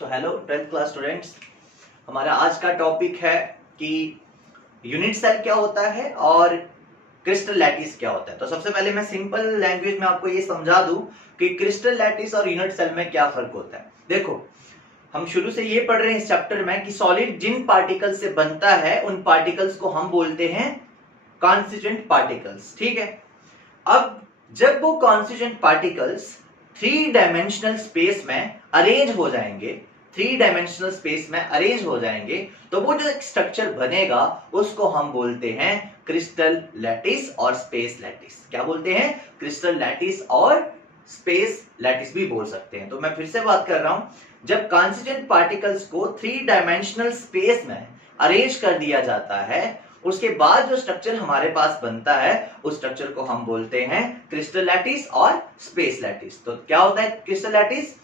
So hello 12th class students. हमारा आज का टॉपिक है कि यूनिट सेल क्या होता है और क्रिस्टल लैटिस क्या होता है। तो सबसे पहले मैं सिंपल लैंग्वेज में आपको ये समझा दूं कि क्रिस्टल लैटिस और यूनिट सेल में क्या फर्क होता है। देखो, हम शुरू से ये पढ़ रहे हैं इस चैप्टर में कि सॉलिड जिन पार्टिकल से बनता है उन पार्टिकल्स को हम बोलते हैं कॉन्स्टिट्यूएंट पार्टिकल्स। ठीक है, अब जब वो constituent particles three dimensional space में अरेंज हो जाएंगे, तो वो जो एक स्ट्रक्चर बनेगा उसको हम बोलते हैं क्रिस्टल लैटिस और स्पेस लैटिस। क्या बोलते हैं? क्रिस्टल लैटिस और स्पेस लैटिस भी बोल सकते हैं। तो मैं फिर से बात कर रहा हूं, जब कॉन्स्टिट्यूएंट पार्टिकल्स को थ्री डायमेंशनल स्पेस में अरेंज कर दिया जाता है, उसके बाद जो स्ट्रक्चर हमारे पास बनता है उस स्ट्रक्चर को हम बोलते हैं क्रिस्टल लैटिस और स्पेस लैटिस। तो क्या होता है crystal lattice?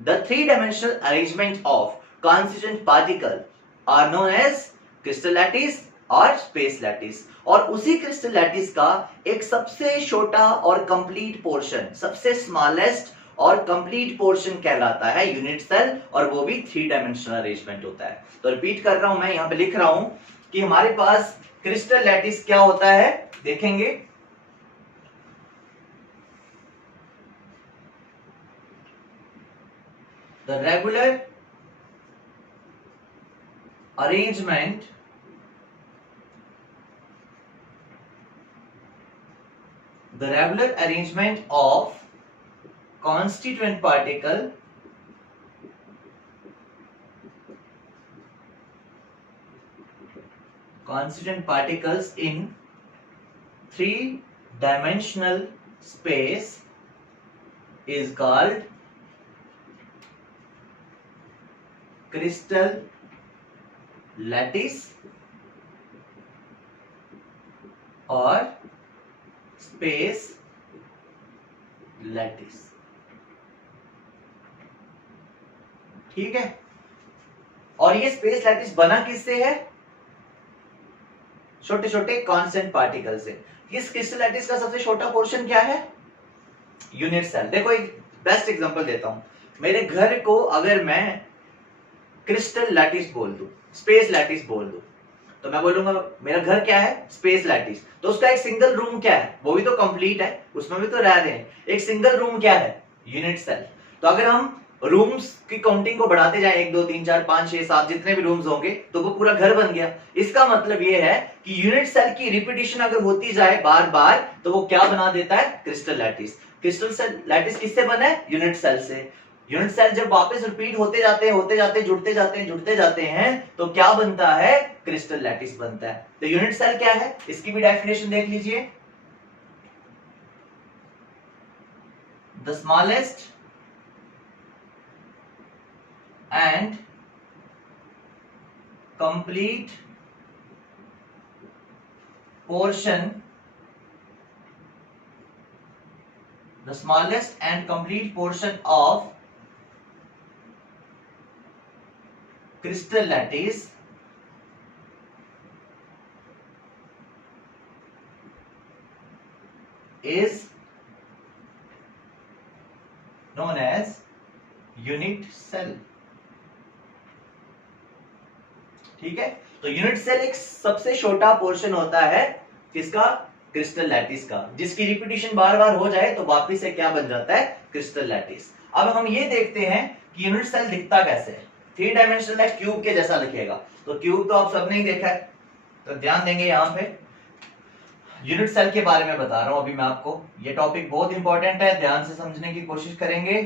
The three dimensional arrangement of constituent particle are known as crystal lattice और स्पेस लैटिस। और उसी क्रिस्टल लैटिस का एक सबसे छोटा और कंप्लीट पोर्शन, सबसे स्मॉलेस्ट और कंप्लीट पोर्शन कहलाता है यूनिट सेल, और वो भी थ्री डायमेंशनल अरेंजमेंट होता है। तो रिपीट कर रहा हूं, मैं यहां पे लिख रहा हूं कि हमारे पास क्रिस्टल लैटिस क्या होता है, देखेंगे। The regular arrangement of constituent particles in three dimensional space is called crystal lattice और space lattice। ठीक है, और ये स्पेस लैटिस बना किससे है? छोटे छोटे कांस्टेंट पार्टिकल से। इस क्रिस्टल लैटिस का सबसे छोटा पोर्शन क्या है? Unit cell. देखो, एक बेस्ट एग्जांपल देता हूं। मेरे घर को अगर मैं क्रिस्टल लैटिस बोल दूं, स्पेस लैटिस बोल दूं, तो मैं बोलूंगा मेरा घर क्या है? Space lattice. तो उसका एक सिंगल रूम क्या है? वो भी तो कंप्लीट है, उसमें भी तो रह रहे हैं। एक सिंगल रूम क्या है? Unit cell. तो अगर हम रूम्स की काउंटिंग को बढ़ाते जाएं, 1 2 3 4 5 6 7 जितने भी रूम्स होंगे, तो वो पूरा घर बन गया। इसका मतलब ये है कि यूनिट सेल की रिपीटिशन अगर होती जाए बार बार, तो वो क्या बना देता है? Crystal lattice. Crystal cell lattice किससे बना है? यूनिट सेल से। यूनिट सेल जब वापस रिपीट होते जाते हैं, जुड़ते जाते हैं, तो क्या बनता है? क्रिस्टल लैटिस बनता है। तो यूनिट सेल क्या है, इसकी भी डेफिनेशन देख लीजिए। The smallest and complete portion of crystal lattice is known as unit cell। ठीक है, तो यूनिट सेल एक सबसे छोटा पोर्शन होता है किसका? क्रिस्टल लैटिस का, जिसकी रिपीटिशन बार बार हो जाए तो वापिस से क्या बन जाता है? Crystal lattice. अब हम ये देखते हैं कि यूनिट सेल दिखता कैसे है। थ्री डायमेंशनल है, क्यूब के जैसा दिखेगा। तो क्यूब तो आप सबने ही देखा है, तो ध्यान देंगे यहां पे। यूनिट सेल के बारे में बता रहा हूं अभी मैं आपको। ये टॉपिक बहुत इंपॉर्टेंट है, ध्यान से समझने की कोशिश करेंगे।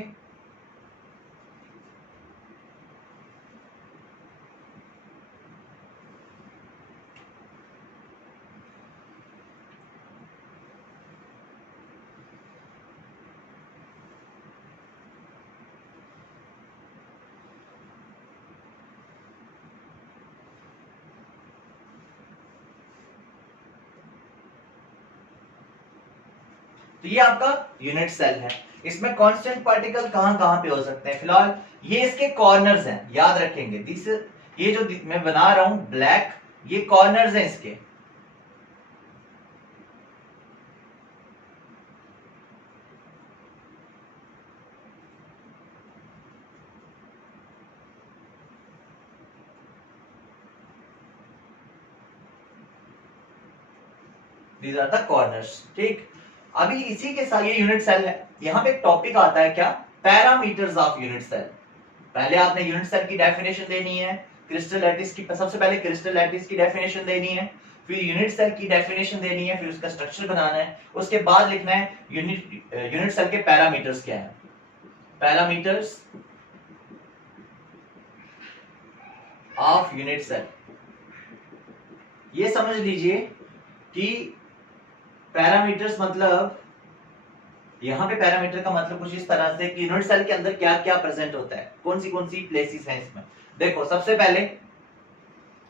तो ये आपका यूनिट सेल है। इसमें कांस्टेंट पार्टिकल कहां कहां पे हो सकते हैं? फिलहाल ये इसके कॉर्नर्स हैं, याद रखेंगे। ये जो मैं बना रहा हूं ब्लैक, ये कॉर्नर्स हैं इसके। These are the corners. ठीक, अभी इसी के साथ ये यूनिट सेल है। यहाँ पे एक टॉपिक आता है क्या, पैरामीटर्स ऑफ यूनिट सेल। पहले आपने यूनिट सेल की डेफिनेशन देनी है, क्रिस्टल लैटिस की, सबसे पहले क्रिस्टल लैटिस की डेफिनेशन देनी है, फिर यूनिट सेल की डेफिनेशन देनी है, फिर उसका स्ट्रक्चर बनाना है, उसके बाद लिखना है यूनिट सेल के पैरामीटर्स क्या है। पैरामीटर्स ऑफ यूनिट सेल, ये समझ लीजिए कि पैरामीटर्स मतलब, यहां पे पैरामीटर का मतलब कुछ इस तरह से कि यूनिट सेल के अंदर क्या क्या प्रेजेंट होता है, कौन सी प्लेसेस हैं इसमें। देखो सबसे पहले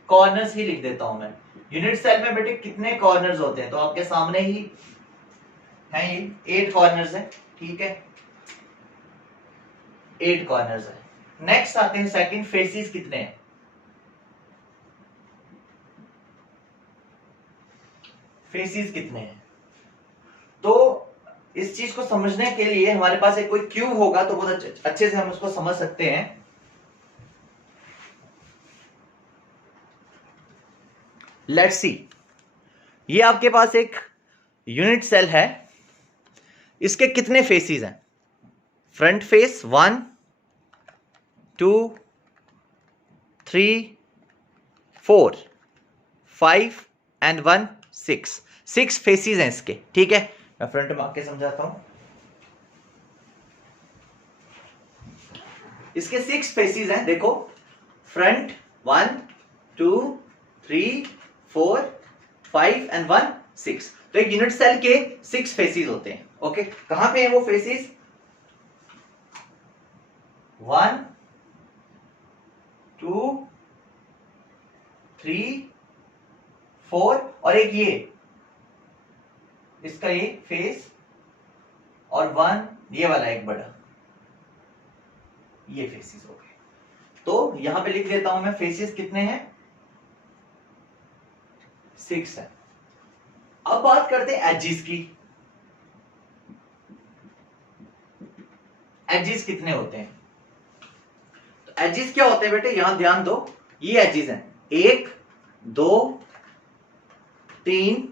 कॉर्नर्स ही लिख देता हूं मैं। यूनिट सेल में बेटे कितने कॉर्नर्स होते हैं, तो आपके सामने ही है, ये 8 कॉर्नर्स है। ठीक है, 8 कॉर्नर्स है। नेक्स्ट आते हैं सेकंड, फेसेस कितने हैं। फेसेस कितने हैं, तो इस चीज को समझने के लिए हमारे पास एक कोई क्यूब होगा तो बहुत अच्छे से हम उसको समझ सकते हैं। लेट्स सी, ये आपके पास एक यूनिट सेल है, इसके कितने फेसेस हैं। फ्रंट फेस 1 2 3 4 5 एंड 1 6, 6 फेसेस हैं इसके। ठीक है, मैं फ्रंट में आके समझाता हूं। इसके 6 फेसेस हैं, देखो फ्रंट 1 2 3 4 5 एंड 1 6। तो एक यूनिट सेल के 6 फेसेस होते हैं। ओके, कहां पे है वो फेसेस, 1 2 3 4 और एक ये इसका ये फेस, और 1 ये वाला एक बड़ा, ये फेसेस हो गए। तो यहां पे लिख लेता हूं मैं, फेसेस कितने हैं, 6 है। अब बात करते हैं एजेस की। एजेस कितने होते हैं, तो एजेस क्या होते हैं बेटे, यहां ध्यान दो, ये एजेस हैं 1 2 3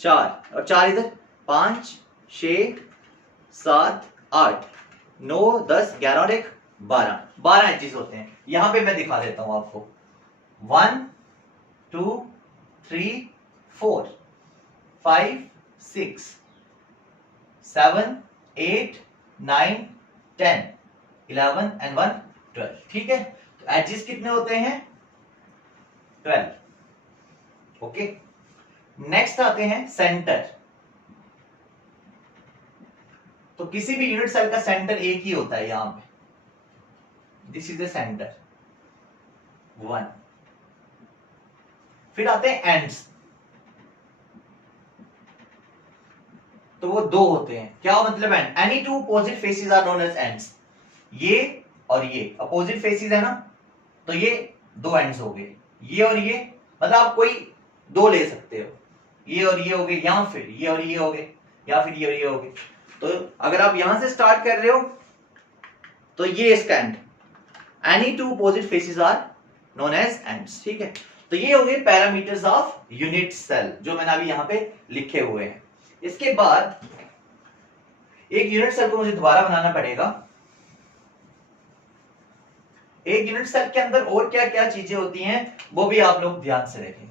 4 और 4 इधर, 5 6 7 8 9 10 11 और 1 12 एजेस होते हैं। यहां पे मैं दिखा देता हूं आपको, 1 2 3 4 5 6 7 8 9 10 11 एंड 1 12। ठीक है, तो एजेस कितने होते हैं, 12। ओके, नेक्स्ट आते हैं सेंटर। तो किसी भी यूनिट सेल का सेंटर एक ही होता है, यहां पे दिस इज द सेंटर 1। फिर आते हैं एंड्स, तो वो 2 होते हैं। क्या मतलब end, any 2 opposite faces are known as ends. ये और ये अपोजिट फेसेस है ना, तो ये 2 एंड्स हो गए, ये और ये, मतलब आप कोई 2 ले सकते हो, ये और ये हो गए, या फिर ये और ये हो गए, या फिर ये और ये हो गए। तो अगर आप यहां से स्टार्ट कर रहे हो तो ये इसका end, any 2 opposite faces are known as ends. ठीक है, तो ये हो गए पैरामीटर्स ऑफ यूनिट सेल, जो मैंने अभी यहां पे लिखे हुए हैं। इसके बाद एक यूनिट सेल को मुझे दोबारा बनाना पड़ेगा। एक यूनिट सेल के अंदर और क्या क्या चीजें होती हैं वो भी आप लोग ध्यान से देखेंगे।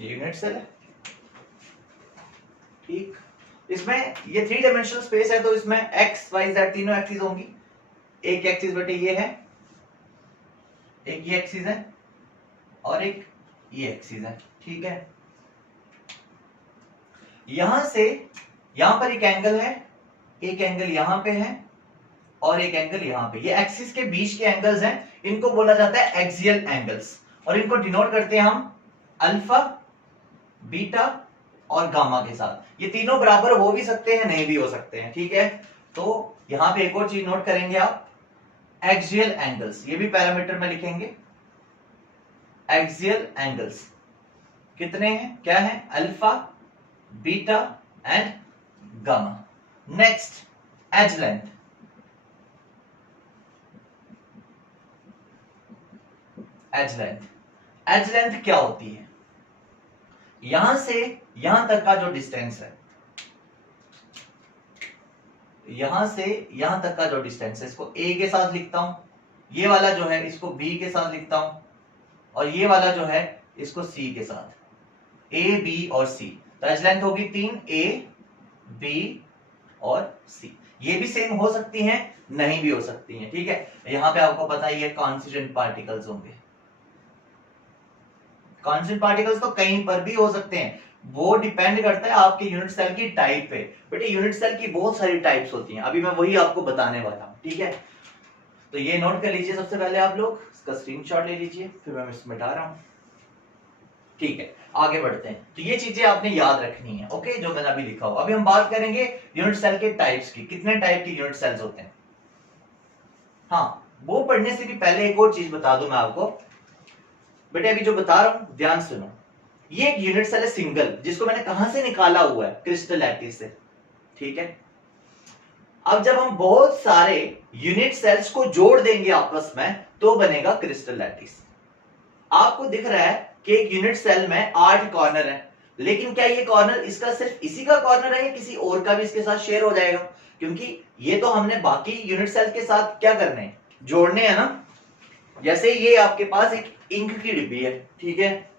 यूनिट सेल है, ठीक, इसमें ये 3 डायमेंशनल स्पेस है, तो इसमें एक्स वाई जेड तीनों एक्सिस होंगी। एक एक्सिस बेटे ये है, एक ये एक्सिस है, और एक ये एक्सिस है। ठीक है, यहां से यहां पर एक एंगल है, एक एंगल यहां पे है, और एक एंगल यहां पे। ये एक्सिस के बीच के एंगल्स हैं, इनको बोला जाता है एक्सियल एंगल्स, और इनको डिनोट करते हैं हम अल्फा, बीटा और गामा के साथ। ये तीनों बराबर हो भी सकते हैं, नहीं भी हो सकते हैं। ठीक है, तो यहां पे एक और चीज नोट करेंगे आप, एक्सियल एंगल्स, ये भी पैरामीटर में लिखेंगे। एक्सियल एंगल्स कितने हैं, क्या है, alpha, beta and gamma. Next edge length, edge length, edge length क्या होती है, यहां से यहां तक का जो डिस्टेंस है, यहां से यहां तक का जो डिस्टेंस है, इसको ए के साथ लिखता हूं, ये वाला जो है इसको बी के साथ लिखता हूं, और ये वाला जो है इसको सी के साथ, ए बी और सी। तो एज लेंथ होगी 3, ए बी और सी। ये भी सेम हो सकती हैं, नहीं भी हो सकती हैं, ठीक है। यहां पे आपको पता ही है कॉन्स्टिट्यूएंट पार्टिकल्स होंगे, कॉन्स्टेंट पार्टिकल्स तो कहीं पर भी हो सकते हैं, वो डिपेंड करता है आपके यूनिट सेल की टाइप पे। बेटे यूनिट सेल की बहुत सारी टाइप्स होती हैं, अभी मैं वही आपको बताने वाला हूं, ठीक है। तो ये नोट कर लीजिए सबसे पहले आप लोग, इसका स्क्रीनशॉट ले लीजिए, फिर मैं इसमें मिटा रहा हूं, ठीक है। आगे बढ़ते हैं, तो ये चीजें आपने याद रखनी है, ओके, जो मैंने अभी लिखा हुआ। अभी हम बात करेंगे यूनिट सेल के टाइप्स की, कितने टाइप के यूनिट सेल्स होते हैं। हाँ, वो पढ़ने से भी पहले एक और चीज बता दूं मैं आपको, बेटे अभी जो बता रहा हूं ध्यान सुनो। ये एक यूनिट सेल है सिंगल, जिसको मैंने कहां से निकाला हुआ है, क्रिस्टल लैटिस से, ठीक है। अब जब हम बहुत सारे यूनिट सेल्स को जोड़ देंगे आपस में तो बनेगा क्रिस्टल लैटिस। आपको दिख रहा है कि एक यूनिट सेल में 8 कॉर्नर है, लेकिन क्या ये कॉर्नर इसका सिर्फ इसी का कॉर्नर है या किसी और का भी इसके साथ शेयर हो जाएगा, क्योंकि ये तो हमने बाकी यूनिट सेल के साथ क्या करने हैं, जोड़ने हैं ना। जैसे ये आपके पास एक इंक की डिब्बी है, ठीक है,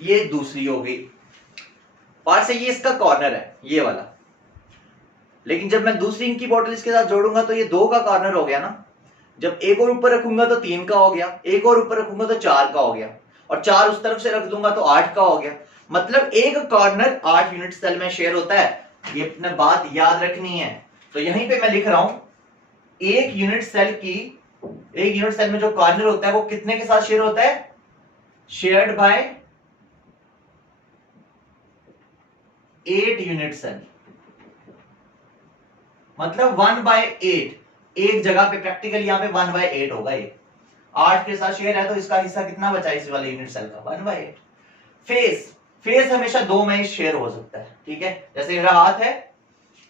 ये दूसरी हो गई पार्ट से, ये इसका कॉर्नर है ये वाला, लेकिन जब मैं दूसरी इंक की बोतल इसके साथ जोड़ूंगा तो ये 2 का कॉर्नर हो गया ना। जब एक और ऊपर रखूंगा तो 3 का हो गया, एक और ऊपर रखूंगा तो 4 का हो गया, और 4 उस तरफ से रख दूंगा तो 8 का हो गया। मतलब एक कॉर्नर 8 यूनिट सेल में शेयर होता है, ये अपने बात याद रखनी है। तो यहीं पे मैं लिख रहा हूं, एक यूनिट सेल में जो कॉर्नर होता है वो कितने के साथ शेयर होता है, शेयर्ड बाय 8 यूनिट सेल, मतलब 1/8। एक जगह पे प्रैक्टिकल यहां पे 1/8 होगा, ये 8 के साथ शेयर है तो इसका हिस्सा कितना बचा इस वाले यूनिट सेल का, 1/8। फेस हमेशा 2 में शेयर हो सकता है, ठीक है। जैसे मेरा हाथ है,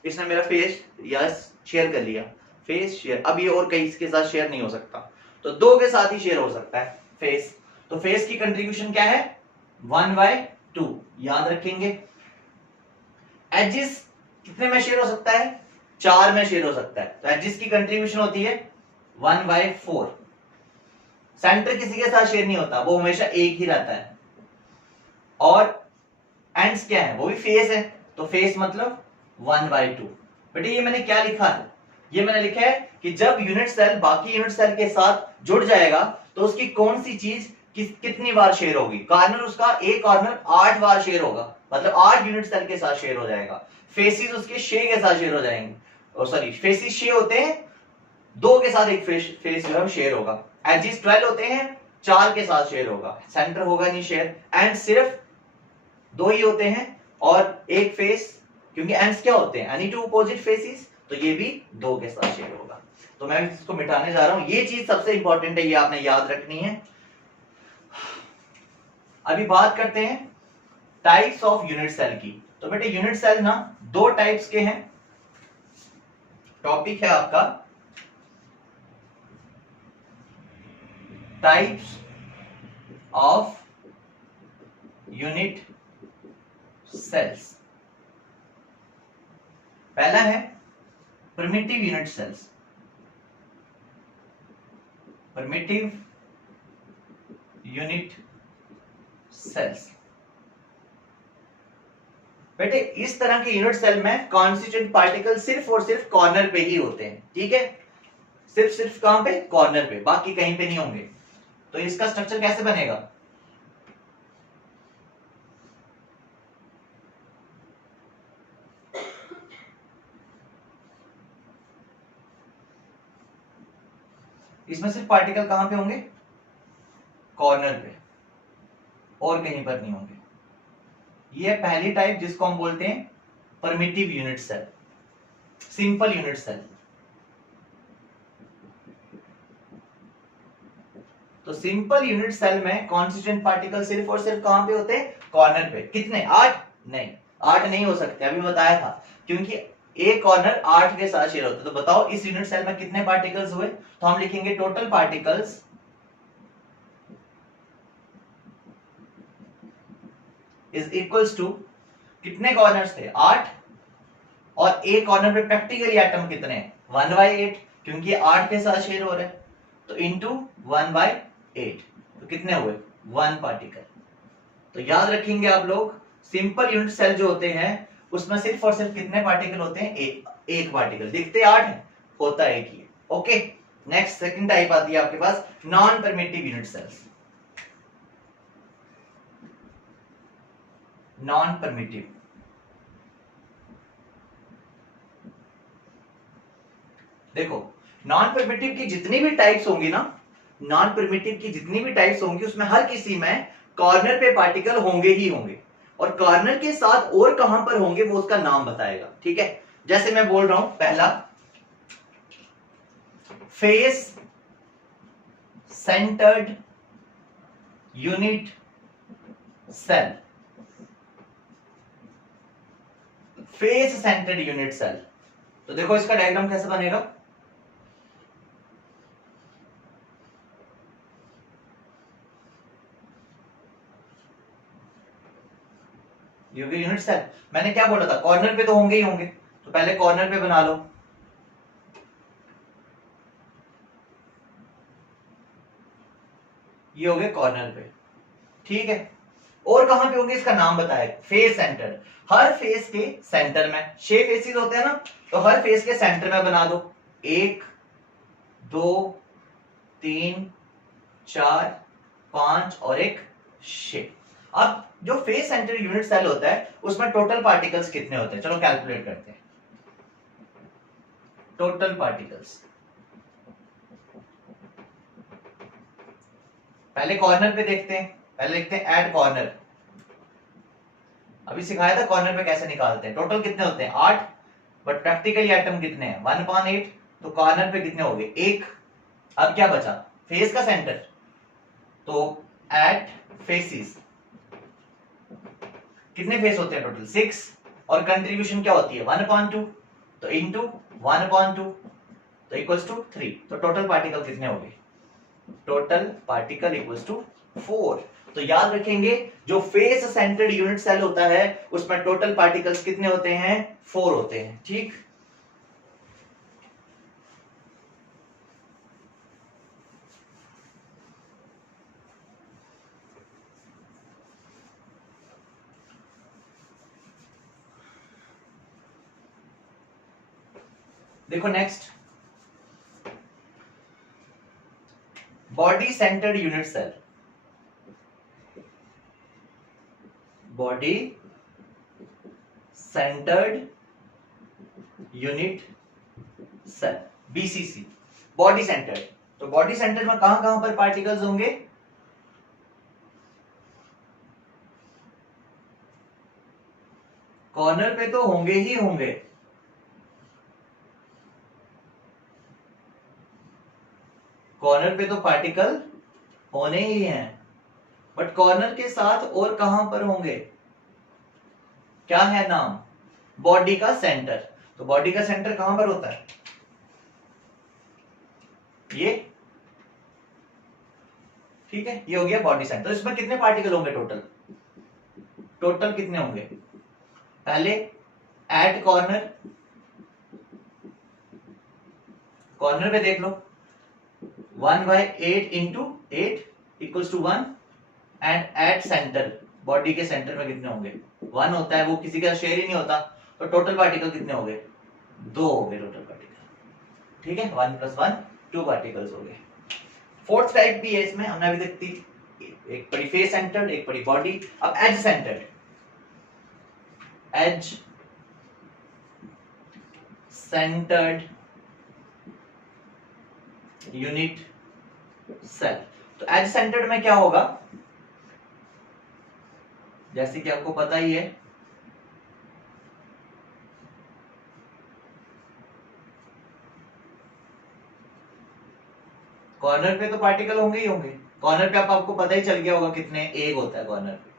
इसने मेरा फेस या शेयर कर लिया, फेस शेयर, अब ये और कहीं इसके साथ शेयर नहीं हो सकता, तो 2 के साथ ही शेयर हो सकता है फेस। तो फेस की कंट्रीब्यूशन क्या है, 1/2, याद रखेंगे। एजिस कितने में शेयर हो सकता है, 4 में शेयर हो सकता है, तो एजिस की कंट्रीब्यूशन होती है 1/4। सेंटर किसी के साथ शेयर नहीं होता, वो हमेशा एक ही रहता है। और एंड्स क्या है, वो भी फेस है, तो फेस मतलब 1/2। बेटे ये मैंने क्या लिखा है, ये मैंने लिखा है कि जब यूनिट सेल बाकी यूनिट सेल के साथ जुड़ जाएगा तो उसकी कौन सी चीज कितनी बार शेयर होगी, कॉर्नर उसका, एक कॉर्नर 8 बार शेयर होगा, मतलब 8 यूनिट सेल के साथ शेयर हो जाएगा। फेसिस उसके 6 के साथ शेयर हो जाएंगे, और सॉरी फेसिस 6 होते हैं, 2 के साथ एक फेस जो है शेयर होगा। एजिस 12 होते हैं, 4 के साथ शेयर होगा, सेंटर होगा नहीं शेयर। एंड सिर्फ 2 ही होते हैं, और एक फेस, क्योंकि एंड्स क्या होते हैं, एनी टू अपोजिट फेसिस, तो ये भी 2 के साथ शेयर होगा। तो मैं इसको मिटाने जा रहा हूं, ये चीज सबसे इंपॉर्टेंट है, ये आपने याद रखनी है। अभी बात करते हैं टाइप्स ऑफ यूनिट सेल की। तो बेटे यूनिट सेल ना 2 टाइप्स के हैं, टॉपिक है आपका टाइप्स ऑफ यूनिट सेल्स। पहला है primitive unit cells, primitive unit cells. बेटे इस तरह के यूनिट सेल में कॉन्स्टिट्यूएंट पार्टिकल सिर्फ और सिर्फ कॉर्नर पे ही होते हैं, ठीक है, सिर्फ कहां पे, कॉर्नर पे, बाकी कहीं पे नहीं होंगे। तो इसका स्ट्रक्चर कैसे बनेगा, इसमें सिर्फ पार्टिकल कहां पे होंगे, कॉर्नर पे, और कहीं पर नहीं होंगे। ये पहली टाइप जिसको हम बोलते हैं primitive unit cell, simple unit cell. तो सिंपल यूनिट सेल में कॉन्स्टिट्यूएंट पार्टिकल सिर्फ और सिर्फ कहां पे होते हैं? कॉर्नर पे। कितने? 8? नहीं, 8 नहीं हो सकते, अभी बताया था, क्योंकि एक कॉर्नर 8 के साथ शेयर होता है। तो बताओ इस यूनिट सेल में कितने पार्टिकल्स हुए? तो हम लिखेंगे total particles is equals to, कितने कॉर्नर्स थे? 8, और एक कॉर्नर पे प्रैक्टिकली एटम कितने हैं? 1/8, क्योंकि 8 के साथ शेयर हो रहे हैं, तो इंटू 1/8, तो कितने हुए? 1 पार्टिकल। तो याद रखेंगे आप लोग, सिंपल यूनिट सेल जो होते हैं उसमें सिर्फ और सिर्फ कितने पार्टिकल होते हैं? एक पार्टिकल। दिखते 8 है, होता एक ही है। ओके, नेक्स्ट सेकंड टाइप आती है आपके पास non permissive unit cells. Non permissive, देखो नॉन परमिटिव की जितनी भी टाइप्स होंगी ना, नॉन परमिटिव की जितनी भी टाइप्स होंगी उसमें हर किसी में कॉर्नर पे पार्टिकल होंगे ही होंगे, और कॉर्नर के साथ और कहां पर होंगे वो उसका नाम बताएगा। ठीक है, जैसे मैं बोल रहा हूं, पहला face centred unit cell. Face centred unit cell, तो देखो इसका डायग्राम कैसे बनेगा। यूनिट सेल, मैंने क्या बोला था? कॉर्नर पे तो होंगे ही होंगे, तो पहले कॉर्नर पे बना लो। ये हो गए कॉर्नर पे, ठीक है। और कहां पे होंगे इसका नाम बताया, फेस सेंटर। हर फेस के सेंटर में 6 फेसेस होते हैं ना, तो हर फेस के सेंटर में बना दो 1 2 3 4 5 और एक 6। अब जो फेस सेंटर यूनिट सेल होता है उसमें टोटल पार्टिकल्स कितने होते हैं? चलो कैलकुलेट करते हैं। टोटल पार्टिकल्स, पहले कॉर्नर पे देखते हैं, पहले लिखते हैं एट कॉर्नर। अभी सिखाया था कॉर्नर पे कैसे निकालते हैं। टोटल कितने होते हैं? 8, बट प्रैक्टिकली आइटम कितने हैं? 1/8, तो कॉर्नर पे कितने हो गए? 1। अब क्या बचा? फेस का सेंटर, तो एट फेसिस कितने फेस होते हैं? टोटल 6, और कंट्रीब्यूशन क्या होती है? 1/2, तो इंटू 1/2, तो इक्वल्स टू 3। तो टोटल पार्टिकल कितने हो गए? Total particle equals to 4। तो याद रखेंगे, जो फेस सेंटर्ड यूनिट सेल होता है उसमें टोटल पार्टिकल्स कितने होते हैं? 4 होते हैं। ठीक, देखो next, body centred unit cell. Body centred unit cell, BCC. Body centred, तो बॉडी सेंटर में कहां कहां पर पार्टिकल्स होंगे? कॉर्नर पे तो होंगे ही होंगे, कॉर्नर पे तो पार्टिकल होने ही हैं, बट कॉर्नर के साथ और कहां पर होंगे? क्या है नाम? बॉडी का सेंटर। तो बॉडी का सेंटर कहां पर होता है? ये, ठीक है, ये हो गया बॉडी सेंटर। तो इसमें कितने पार्टिकल होंगे टोटल? टोटल कितने होंगे? पहले एट कॉर्नर, कॉर्नर पे देख लो 1/8 into 8 equals to 1, and at centre, body के सेंटर में कितने होंगे? 1 होता है, वो किसी का शेयर ही नहीं होता। तो टोटल पार्टिकल कितने हो गए? 2 हो गए टोटल पार्टिकल। ठीक है, 1 + 1 2 पार्टिकल्स हो गए। फोर्थ टाइप भी है इसमें, हमने अभी तक एक पढ़ी फेस सेंटर्ड, एक पढ़ी बॉडी। अब edge centred, edge centred unit cell. तो एज सेंटर्ड में क्या होगा? जैसे कि आपको पता ही है, कॉर्नर पे तो पार्टिकल होंगे ही होंगे, कॉर्नर पे आपको पता ही चल गया होगा कितने, एक होता है कॉर्नर पे।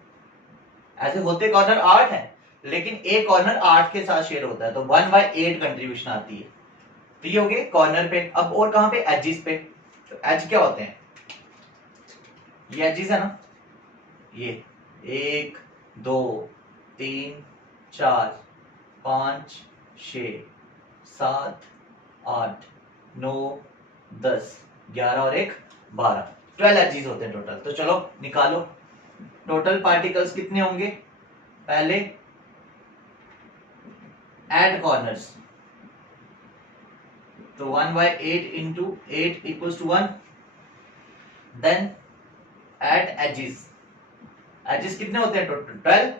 ऐसे होते कॉर्नर 8 है, लेकिन एक कॉर्नर 8 के साथ शेयर होता है, तो 1/8 कंट्रीब्यूशन आती है। तो ये हो गए कॉर्नर पे। अब और कहां पे, एजिस पे। तो एज क्या होते हैं, ये एजिस है ना, ये 1 2 3 4 5 6 7 8 9 10 11 और 1 12, 12 एजिस होते हैं टोटल। तो चलो निकालो टोटल पार्टिकल्स कितने होंगे। पहले एड कॉर्नर्स, तो 1/8 into 8 equals to 1। Then add edges, edges कितने होते हैं टोटल 12,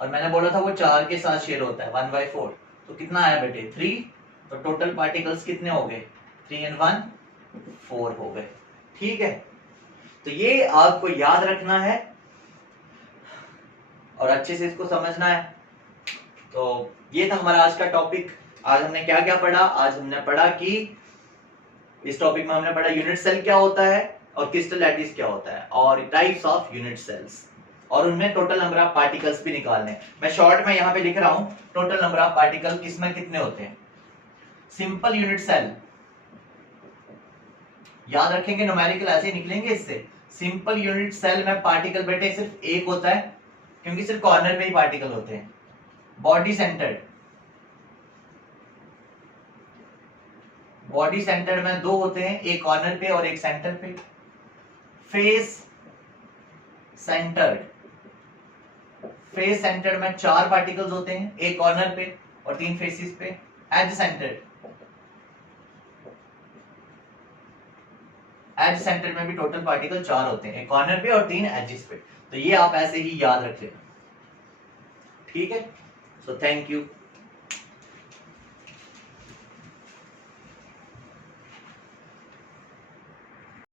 और मैंने बोला था वो 4 के साथ शेयर होता है 1/4, तो कितना आया बेटे 3। तो टोटल पार्टिकल्स कितने हो गए, 3 and 1 4 हो गए। ठीक है, तो ये आपको याद रखना है और अच्छे से इसको समझना है। तो ये था हमारा आज का टॉपिक। आज हमने क्या क्या पढ़ा, आज हमने पढ़ा कि इस टॉपिक में हमने पढ़ा यूनिट सेल क्या होता है और क्रिस्टल लैटिस क्या होता है और टाइप्स ऑफ यूनिट सेल्स, और उनमें टोटल नंबर ऑफ पार्टिकल्स भी निकालने। मैं शॉर्ट में यहाँ पे लिख रहा हूं टोटल नंबर ऑफ पार्टिकल किसमें कितने होते हैं। सिंपल यूनिट सेल याद रखेंगे, न्यूमेरिकल ऐसे ही निकलेंगे इससे। सिंपल यूनिट सेल में पार्टिकल बेटे सिर्फ एक होता है, क्योंकि सिर्फ कॉर्नर पे ही पार्टिकल होते हैं। बॉडी सेंटर्ड, बॉडी सेंटर्ड में 2 होते हैं, एक कॉर्नर पे और एक सेंटर पे। फेस सेंटर्ड, फेस सेंटर्ड में 4 पार्टिकल्स होते हैं, एक कॉर्नर पे और 3 फेसेस पे। एज सेंटर्ड, एज सेंटर में भी टोटल पार्टिकल 4 होते हैं, एक कॉर्नर पे और 3 एजेस पे। तो ये आप ऐसे ही याद रख लेना। ठीक है, सो थैंक यू।